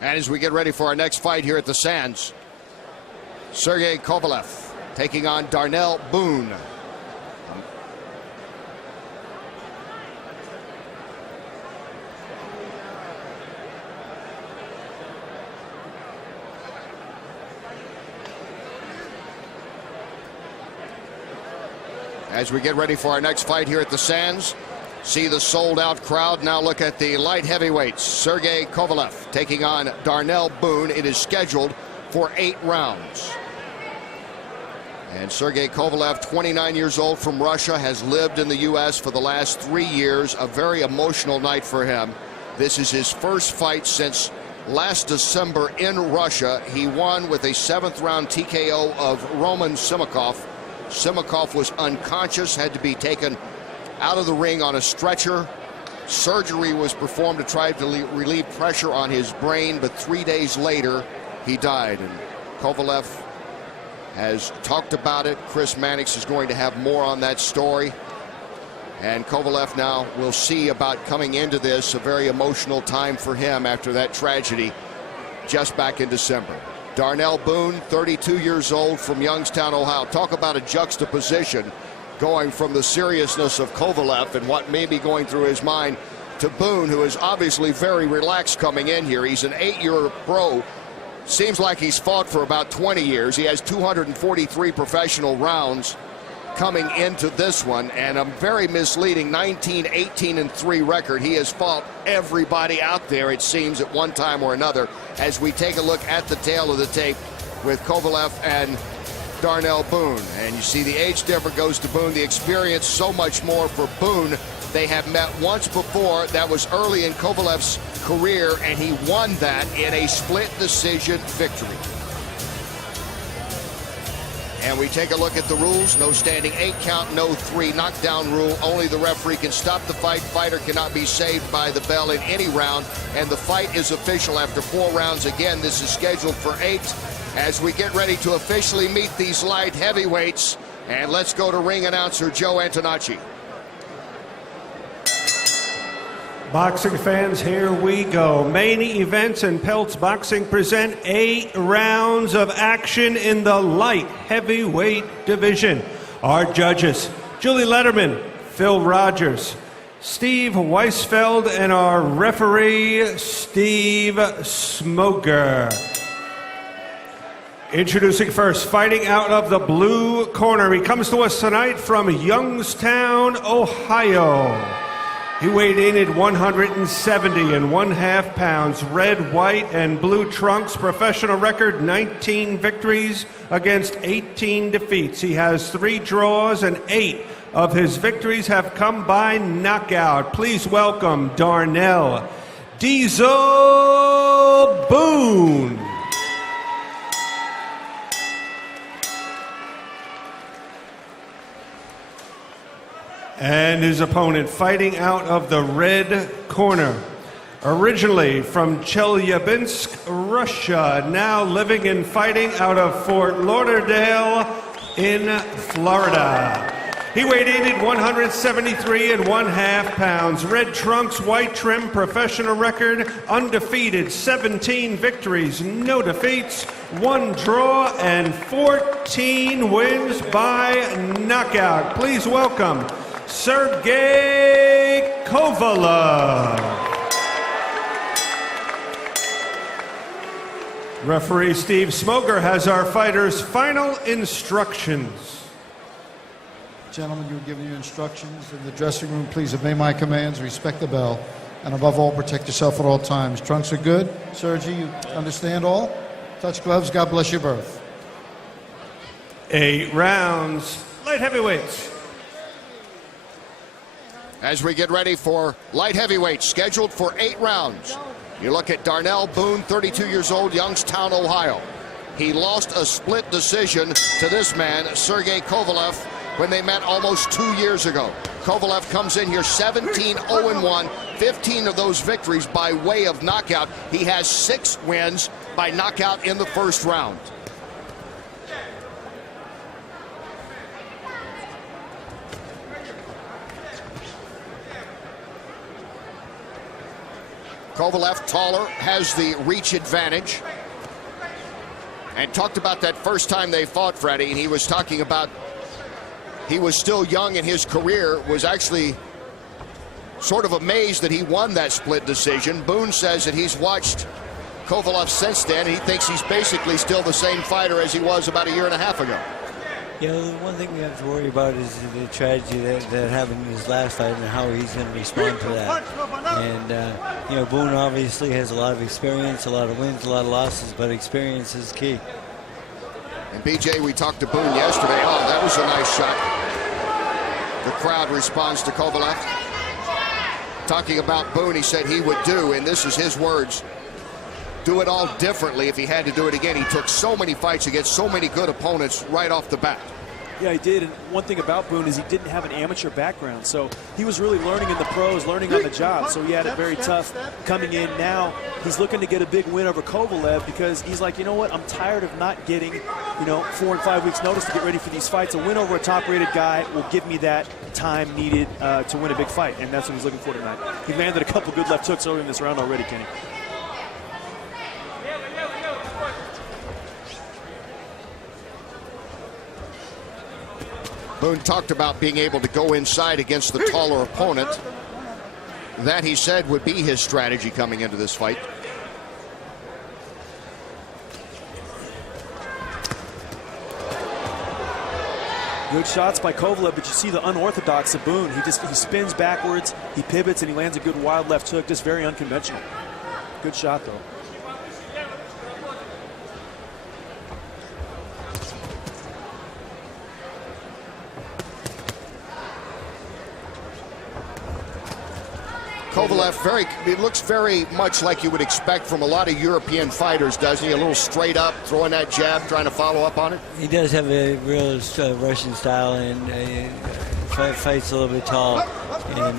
And as we get ready for our next fight here at the Sands, Sergei Kovalev taking on Darnell Boone. As we get ready for our next fight here at the Sands, see the sold-out crowd. Now look at the light heavyweights. Sergei Kovalev taking on Darnell Boone. It is scheduled for 8 rounds. And Sergei Kovalev, 29 years old, from Russia, has lived in the U.S. for the last 3 years. A very emotional night for him. This is his first fight since last December in Russia. He won with a 7th-round TKO of Roman Simakov. Simakov was unconscious, had to be taken out of the ring on a stretcher. Surgery was performed to try to relieve pressure on his brain, but 3 days later, he died. And Kovalev has talked about it. Chris Mannix is going to have more on that story. And Kovalev now will see about coming into this, a very emotional time for him after that tragedy just back in December. Darnell Boone, 32 years old, from Youngstown, Ohio. Talk about a juxtaposition going from the seriousness of Kovalev and what may be going through his mind to Boone, who is obviously very relaxed coming in here. He's an 8-year pro. Seems like he's fought for about 20 years. He has 243 professional rounds coming into this one, and a very misleading 19-18-3 record. He has fought everybody out there, it seems, at one time or another. As we take a look at the tail of the tape with Kovalev and Darnell Boone, and you see the age difference goes to Boone, the experience so much more for Boone. They have met once before. That was early in Kovalev's career, and he won that in a split decision victory. And we take a look at the rules. No standing 8 count, no 3 knockdown rule. Only the referee can stop the fight. Fighter cannot be saved by the bell in any round. And the fight is official after 4 rounds. Again, this is scheduled for 8. As we get ready to officially meet these light heavyweights. And let's go to ring announcer Joe Antonacci. Boxing fans, here we go. Main Events and Peltz Boxing present 8 rounds of action in the light heavyweight division. Our judges, Julie Letterman, Phil Rogers, Steve Weisfeld, and our referee, Steve Smoger. Introducing first, fighting out of the blue corner. He comes to us tonight from Youngstown, Ohio. He weighed in at 170.5 pounds. Red, white, and blue trunks. Professional record, 19 victories against 18 defeats. He has 3 draws, and 8 of his victories have come by knockout. Please welcome Darnell Diesel Boone. And his opponent, fighting out of the red corner. Originally from Chelyabinsk, Russia, now living and fighting out of Fort Lauderdale in Florida. He weighed in at 173.5 pounds. Red trunks, white trim, professional record, undefeated, 17 victories, no defeats, 1 draw, and 14 wins by knockout. Please welcome Sergei Kovalev. Referee Steve Smoger has our fighters' final instructions. Gentlemen, you're giving your instructions in the dressing room. Please obey my commands, respect the bell, and above all, protect yourself at all times. Trunks are good. Sergei, you understand all? Touch gloves. God bless your birth. 8 rounds, light heavyweights. As we get ready for light heavyweights, scheduled for 8 rounds. You look at Darnell Boone, 32 years old, Youngstown, Ohio. He lost a split decision to this man, Sergei Kovalev, when they met almost 2 years ago. Kovalev comes in here 17-0-1, 15 of those victories by way of knockout. He has 6 wins by knockout in the first round. Kovalev, taller, has the reach advantage. And talked about that first time they fought, Freddie, and he was talking about he was still young in his career, was actually sort of amazed that he won that split decision. Boone says that he's watched Kovalev since then, and he thinks he's basically still the same fighter as he was about a year and a half ago. Yeah, the one thing we have to worry about is the tragedy that happened in his last fight and how he's going to respond to that. And, you know, Boone obviously has a lot of experience, a lot of wins, a lot of losses, but experience is key. And BJ, we talked to Boone yesterday. Oh, that was a nice shot. The crowd responds to Kovalev. Talking about Boone, he said he would do, and this is his words, do it all differently if he had to do it again. He took so many fights against so many good opponents right off the bat. Yeah, he did. And one thing about Boone is he didn't have an amateur background. So he was really learning in the pros, learning on the job. So he had it very tough coming in. Now he's looking to get a big win over Kovalev because he's like, you know what? I'm tired of not getting, 4 and 5 weeks notice to get ready for these fights. A win over a top-rated guy will give me that time needed to win a big fight. And that's what he's looking for tonight. He landed a couple good left hooks early in this round already, Kenny. Boone talked about being able to go inside against the taller opponent. That, he said, would be his strategy coming into this fight. Good shots by Kovalev, but you see the unorthodox of Boone. He spins backwards, he pivots, and he lands a good wild left hook. Just very unconventional. Good shot, though. Kovalev, it looks very much like you would expect from a lot of European fighters, doesn't he? A little straight up, throwing that jab, trying to follow up on it. He does have a real Russian style and fights a little bit tall, and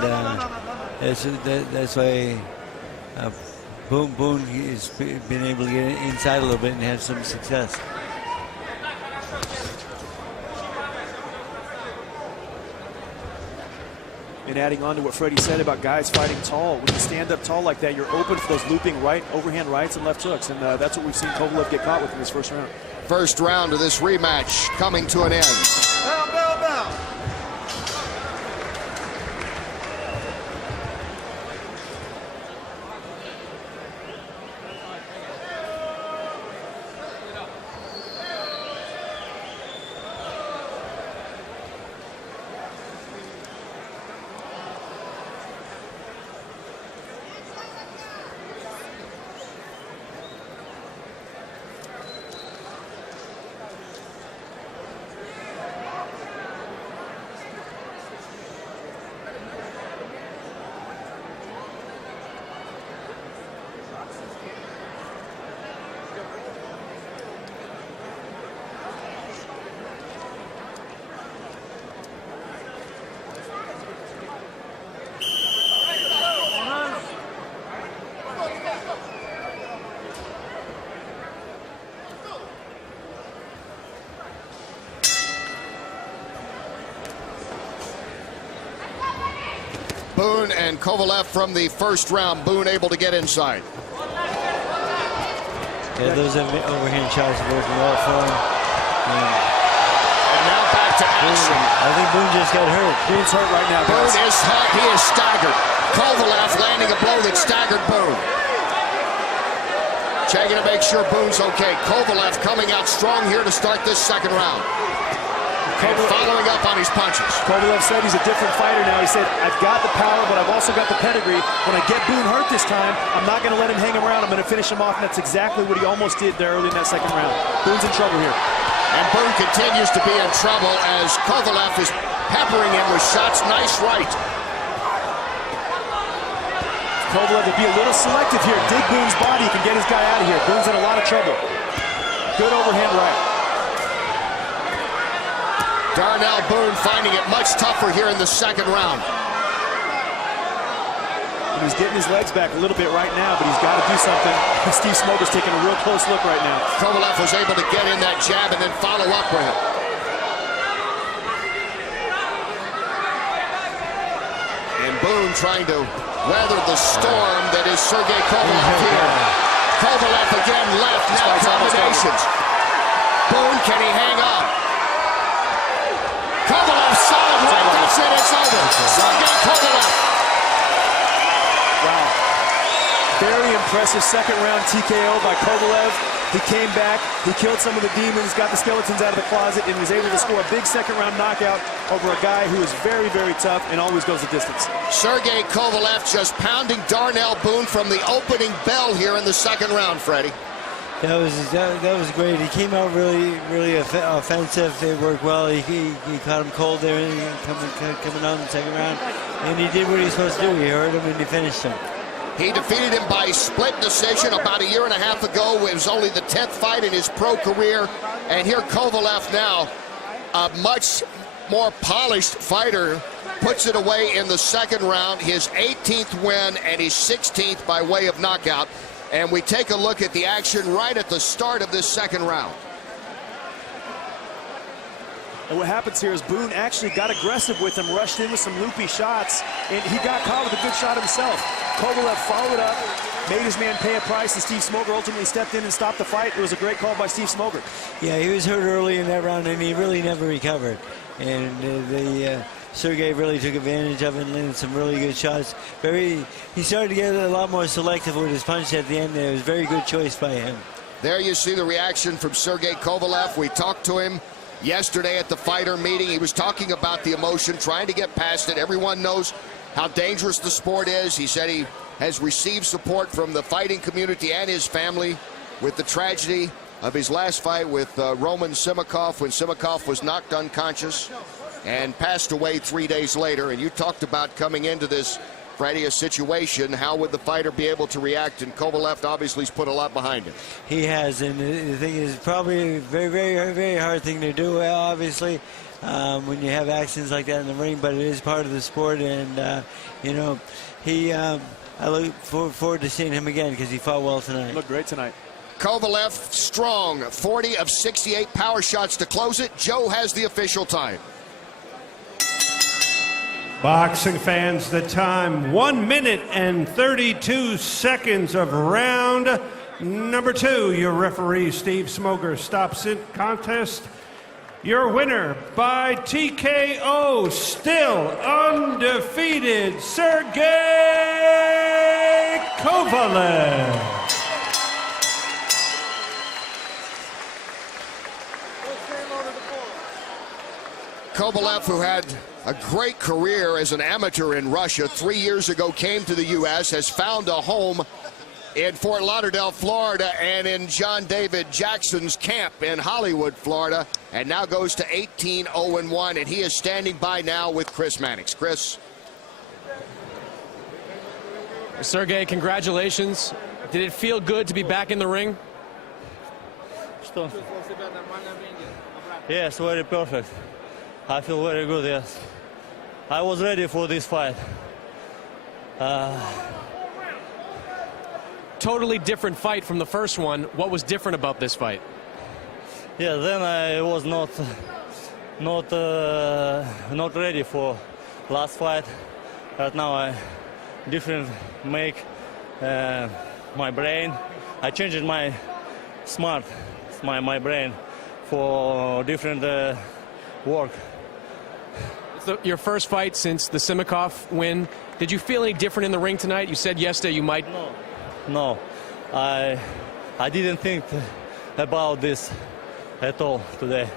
that's why Boone has been able to get inside a little bit and have some success. And adding on to what Freddie said about guys fighting tall, when you stand up tall like that, you're open for those looping right, overhand rights and left hooks, and that's what we've seen Kovalev get caught with in this first round. First round of this rematch coming to an end. Bow. Boone and Kovalev from the first round. Boone able to get inside. Yeah, those overhand shots are working well for him. And now back to action. I think Boone just got hurt. Boone's hurt right now, guys. Boone is hurt. He is staggered. Kovalev landing a blow that staggered Boone. Checking to make sure Boone's okay. Kovalev coming out strong here to start this second round. And following up on his punches. Kovalev said he's a different fighter now. He said, I've got the power, but I've also got the pedigree. When I get Boone hurt this time, I'm not going to let him hang around. I'm going to finish him off, and that's exactly what he almost did there early in that second round. Boone's in trouble here. And Boone continues to be in trouble as Kovalev is peppering him with shots. Nice right. Kovalev to be a little selective here. Dig Boone's body. He can get his guy out of here. Boone's in a lot of trouble. Good overhand right. Darnell Boone finding it much tougher here in the second round. And he's getting his legs back a little bit right now, but he's got to do something. Steve Smoker's taking a real close look right now. Kovalev was able to get in that jab and then follow up with it. And Boone trying to weather the storm that is Sergei Kovalev here. Kovalev again left, now combinations. Boone, can he hang on? Kovalev solid right, that's it, it's over. Sergei Kovalev. Wow. Very impressive second round TKO by Kovalev. He came back, he killed some of the demons, got the skeletons out of the closet, and was able to score a big second round knockout over a guy who is very, very tough and always goes the distance. Sergei Kovalev just pounding Darnell Boone from the opening bell here in the second round, Freddie. That was great. He came out really offensive. It worked well. He caught him cold there coming out in the second round, and he did what he was supposed to do. He hurt him and he finished him. He defeated him by split decision about a year and a half ago. It was only the 10th fight in his pro career. And here Kovalev now, a much more polished fighter, puts it away in the second round. His 18th win and his 16th by way of knockout. And we take a look at the action right at the start of this second round. And what happens here is Boone actually got aggressive with him, rushed in with some loopy shots, and he got caught with a good shot himself. Kovalev followed up, made his man pay a price, and Steve Smoger ultimately stepped in and stopped the fight. It was a great call by Steve Smoger. Yeah, he was hurt early in that round, and he really never recovered. And Sergei really took advantage of it and landed some really good shots. He started to get a lot more selective with his punch at the end there. It was a very good choice by him. There you see the reaction from Sergei Kovalev. We talked to him yesterday at the fighter meeting. He was talking about the emotion, trying to get past it. Everyone knows how dangerous the sport is. He said he has received support from the fighting community and his family with the tragedy of his last fight with Roman Simakov, when Simakov was knocked unconscious and passed away 3 days later. And you talked about coming into this, Freddie, a situation. How would the fighter be able to react? And Kovalev obviously has put a lot behind him. He has, and the thing is probably a very hard thing to do, obviously, when you have accidents like that in the ring, but it is part of the sport. And, you know, I look forward to seeing him again because he fought well tonight. He looked great tonight. Kovalev strong, 40 of 68 power shots to close it. Joe has the official time. Boxing fans, the time 1 minute and 32 seconds of round number 2. Your referee, Steve Smoger, stops it contest. Your winner by TKO, still undefeated, Sergei Kovalev. Kovalev, who had a great career as an amateur in Russia, 3 years ago came to the U.S., has found a home in Fort Lauderdale, Florida, and in John David Jackson's camp in Hollywood, Florida, and now goes to 18-0-1, and he is standing by now with Chris Mannix. Chris. Sergei, congratulations. Did it feel good to be back in the ring? Yes, very perfect. I feel very good, yes. I was ready for this fight. Totally different fight from the first one. What was different about this fight? Yeah, then I was not ready for last fight. Right now I different make my brain. I changed my my brain for different work. It's your first fight since the Simakov win. Did you feel any different in the ring tonight? You said yesterday you might. No, I didn't think about this at all today.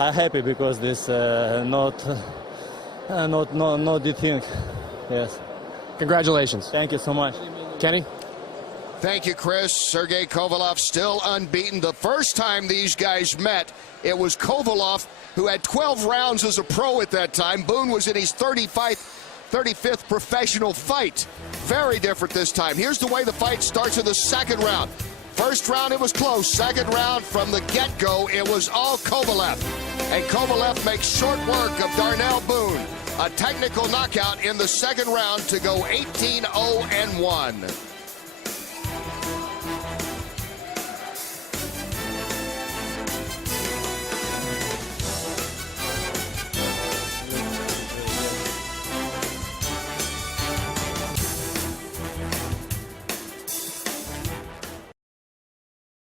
I'm happy because this not the thing. Yes. Congratulations. Thank you so much. Kenny? Thank you, Chris. Sergei Kovalev still unbeaten. The first time these guys met, it was Kovalev who had 12 rounds as a pro at that time. Boone was in his 35th professional fight. Very different this time. Here's the way the fight starts in the second round. First round, it was close. Second round, from the get-go, it was all Kovalev. And Kovalev makes short work of Darnell Boone. A technical knockout in the second round to go 18-0-1.